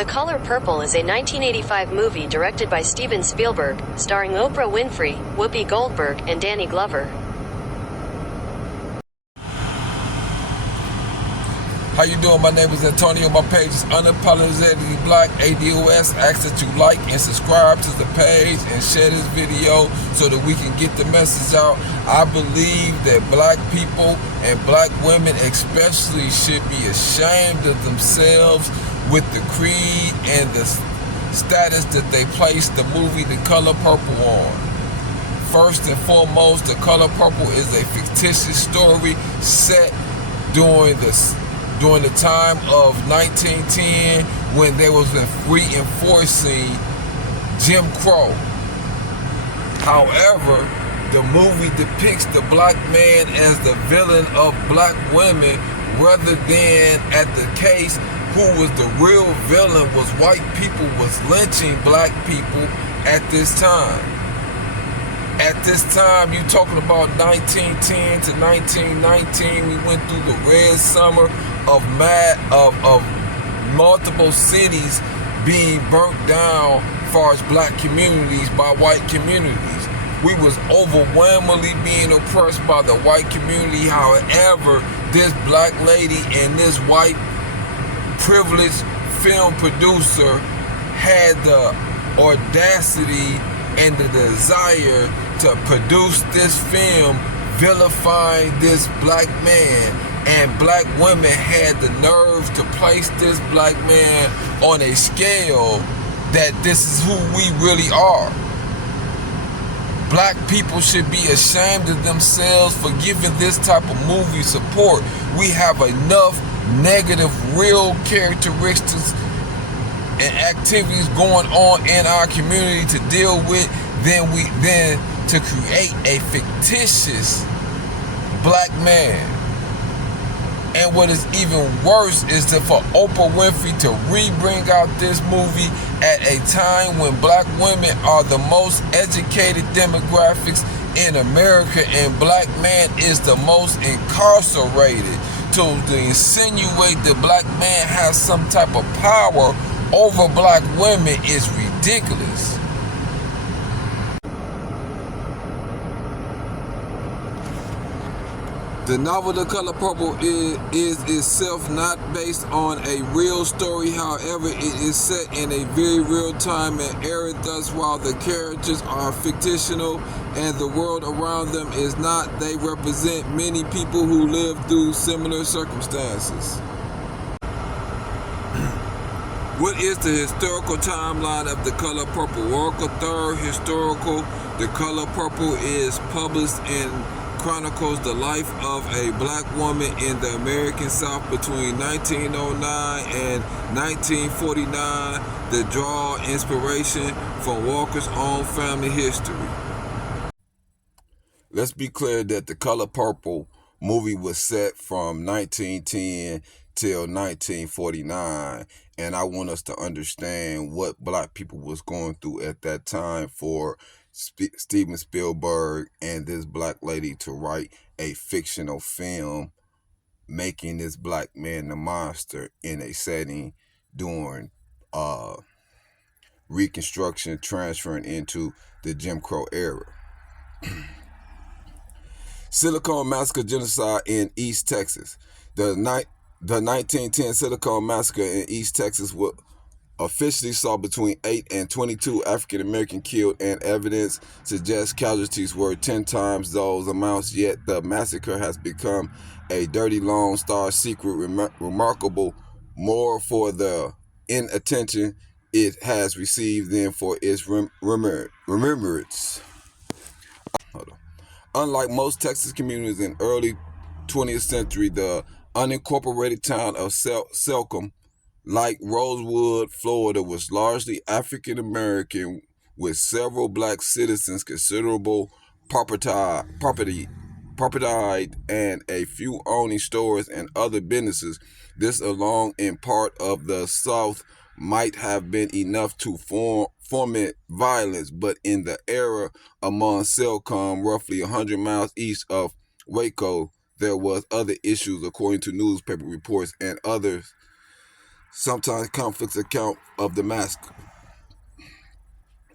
The Color Purple is a 1985 movie directed by Steven Spielberg, starring Oprah Winfrey, Whoopi Goldberg, and Danny Glover. How you doing? My name is Antonio. My page is Unapologetically Black, ADOS. Ask that you like and subscribe to the page and share this video so that we can get the message out. I believe that black people and black women especially should be ashamed of themselves with the creed and the status that they placed the movie The Color Purple on. First and foremost, The Color Purple is a fictitious story set during the time of 1910 when they was reinforcing Jim Crow. However, the movie depicts the black man as the villain of black women rather than at the case who was the real villain was white people was lynching black people at this time. At this time, you talking about 1910 to 1919, we went through the red summer of multiple cities being burnt down as far as black communities by white communities. We was overwhelmingly being oppressed by the white community. However, this black lady and this white privileged film producer had the audacity and the desire to produce this film vilifying this black man, and black women had the nerve to place this black man on a scale that this is who we really are. Black people should be ashamed of themselves for giving this type of movie support. We have enough negative real characteristics and activities going on in our community to deal with than to create a fictitious black man. And what is even worse is that for Oprah Winfrey to re-bring out this movie at a time when black women are the most educated demographics in America and black man is the most incarcerated. To insinuate that black man has some type of power over black women is ridiculous. The novel The Color Purple is itself not based on a real story. However, it is set in a very real time and era. Thus, while the characters are fictional and the world around them is not, they represent many people who live through similar circumstances. What is the historical timeline of The Color Purple? Article 3rd, historical. The Color Purple is published in chronicles the life of a black woman in the American South between 1909 and 1949 that draw inspiration from Walker's own family history. Let's be clear that The Color Purple movie was set from 1910 till 1949, and I want us to understand what black people was going through at that time for Steven Spielberg and this black lady to write a fictional film making this black man the monster in a setting during Reconstruction, transferring into the Jim Crow era. Silicon Massacre genocide in East Texas. The 1910 Silicon Massacre in East Texas was officially saw between 8 and 22 African Americans killed, and evidence suggests casualties were 10 times those amounts, yet the massacre has become a dirty Lone Star secret, remarkable more for the inattention it has received than for its remembrance. Unlike most Texas communities in early 20th century, the unincorporated town of Selcom, like Rosewood, Florida, was largely African American, with several black citizens, considerable property, and a few owning stores and other businesses. This, along in part of the South, might have been enough to foment violence, but in the era among Selcom, roughly 100 miles east of Waco, there was other issues, according to newspaper reports and others. sometimes conflicts account of the mask.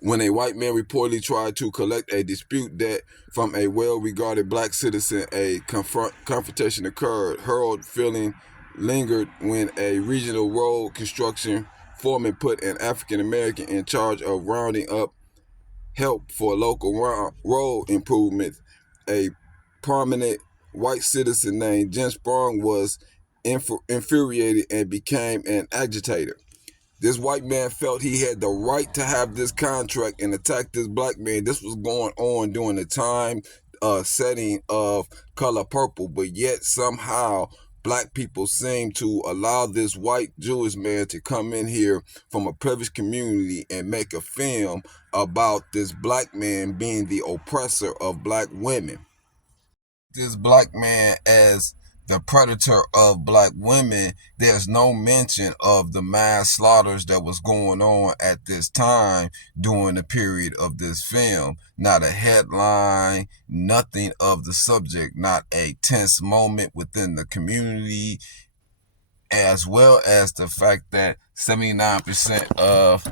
When a white man reportedly tried to collect a dispute debt from a well-regarded black citizen, a confrontation occurred. Harold feeling lingered when a regional road construction foreman put an African American in charge of rounding up help for local road improvements. A prominent white citizen named Jim Sprong was infuriated and became an agitator. This white man felt he had the right to have this contract and attack this black man. This was going on during the time setting of Color Purple, but yet somehow black people seem to allow this white Jewish man to come in here from a privileged community and make a film about this black man being the oppressor of black women. This black man as the predator of black women, there's no mention of the mass slaughters that was going on at this time during the period of this film. Not a headline, nothing of the subject, not a tense moment within the community, as well as the fact that 79% of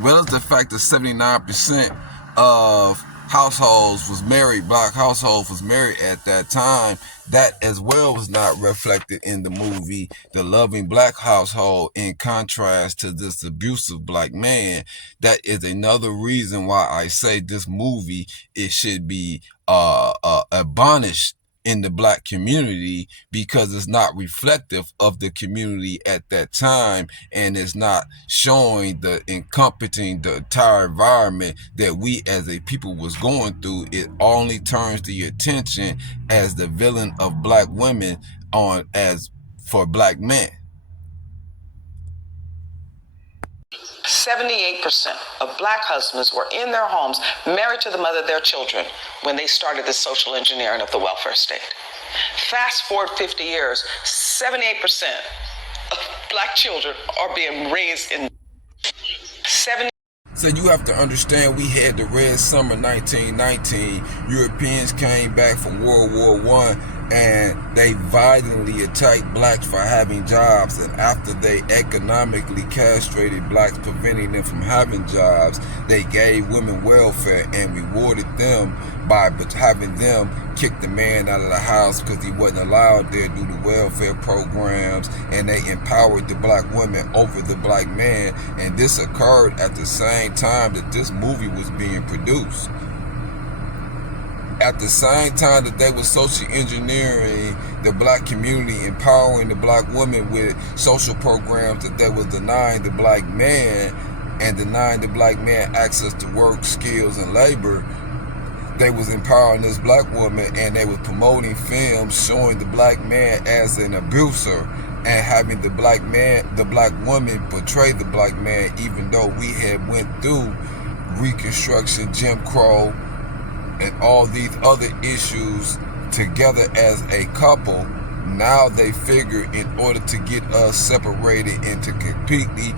well as the fact that 79% of households was married, black households was married at that time. That as well was not reflected in the movie The Loving Black Household, in contrast to this abusive black man. That is another reason why I say this movie, it should be abolished in the black community, because it's not reflective of the community at that time, and it's not showing the encompassing the entire environment that we as a people was going through. It only turns the attention as the villain of black women on as for black men. 78% of black husbands were in their homes, married to the mother of their children, when they started the social engineering of the welfare state. Fast forward 50 years, 78% of black children are being raised in 70. So you have to understand, we had the Red Summer 1919. Europeans came back from World War I, and they violently attacked blacks for having jobs. And after they economically castrated blacks, preventing them from having jobs, they gave women welfare and rewarded them by having them kick the man out of the house because he wasn't allowed there due to welfare programs, and they empowered the black women over the black man. And this occurred at the same time that this movie was being produced. At the same time that they were social engineering the black community, empowering the black women with social programs that they was denying the black man, and denying the black man access to work, skills, and labor, they was empowering this black woman, and they was promoting films showing the black man as an abuser, and having the black man, the black woman portray the black man, even though we had went through Reconstruction, Jim Crow, and all these other issues together as a couple. Now they figure in order to get us separated and to completely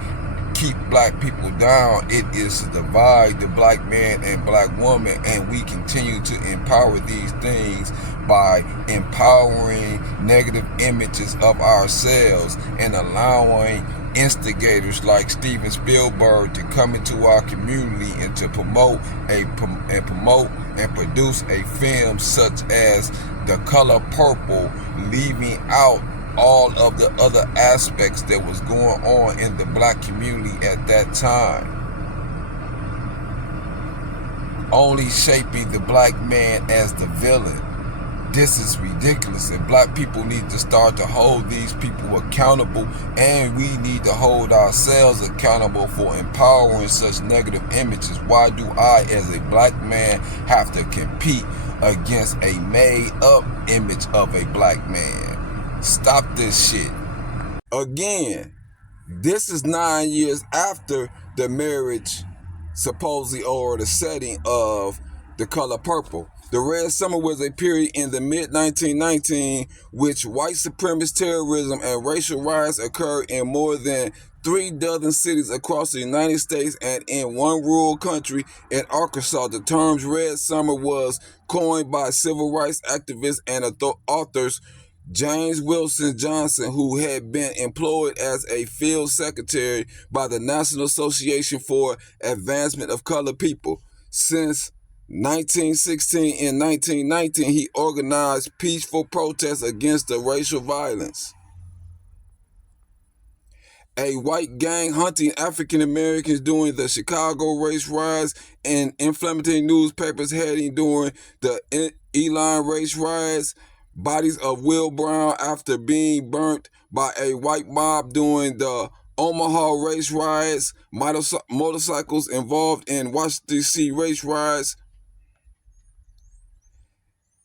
keep black people down, it is to divide the black man and black woman. And we continue to empower these things by empowering negative images of ourselves and allowing instigators like Steven Spielberg to come into our community and to promote and produce a film such as The Color Purple, leaving out all of the other aspects that was going on in the black community at that time, only shaping the black man as the villain. This is ridiculous, and black people need to start to hold these people accountable, and we need to hold ourselves accountable for empowering such negative images. Why do I, as a black man, have to compete against a made-up image of a black man? Stop this shit. Again, this is 9 years after the marriage, supposedly, or the setting of The Color Purple. The Red Summer was a period in the mid-1919 which white supremacist terrorism and racial riots occurred in more than 3 dozen cities across the United States and in one rural country in Arkansas. The term Red Summer was coined by civil rights activists and authors James Wilson Johnson, who had been employed as a field secretary by the National Association for Advancement of Colored People. Since 1916 and 1919, he organized peaceful protests against the racial violence. A white gang hunting African Americans during the Chicago race riots and inflammatory newspapers heading during the Elan race riots. Bodies of Will Brown after being burnt by a white mob during the Omaha race riots. Motorcycles involved in Washington D.C. race riots.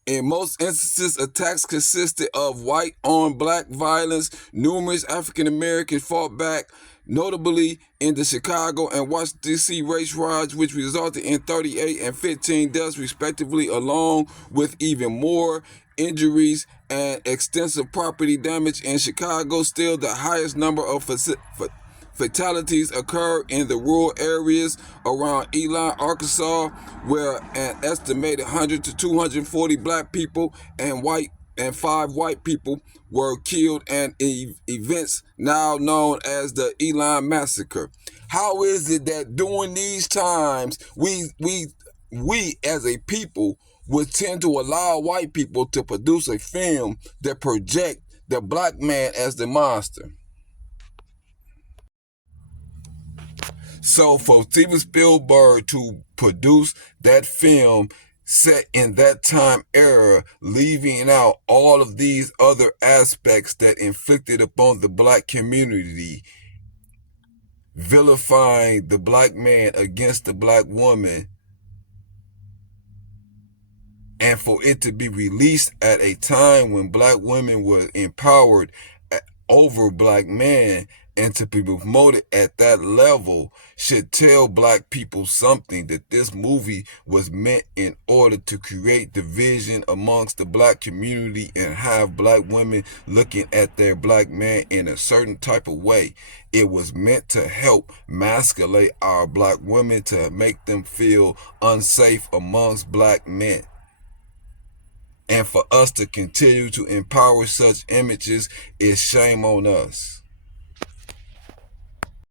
In most instances, attacks consisted of white-on-black violence. Numerous African Americans fought back, notably in the Chicago and Washington, D.C. race riots, which resulted in 38 and 15 deaths respectively, along with even more injuries and extensive property damage. In Chicago, still the highest number of fatalities occur in the rural areas around Elan, Arkansas, where an estimated 100 to 240 black people and 5 white people were killed, and events now known as the Elan Massacre. How is it that during these times we as a people would tend to allow white people to produce a film that project the black man as the monster? So for Steven Spielberg to produce that film set in that time era, leaving out all of these other aspects that inflicted upon the black community, vilifying the black man against the black woman, and for it to be released at a time when black women were empowered over black men, and to be promoted at that level, should tell black people something, that this movie was meant in order to create division amongst the black community and have black women looking at their black man in a certain type of way. It was meant to help masculate our black women, to make them feel unsafe amongst black men. And for us to continue to empower such images is shame on us.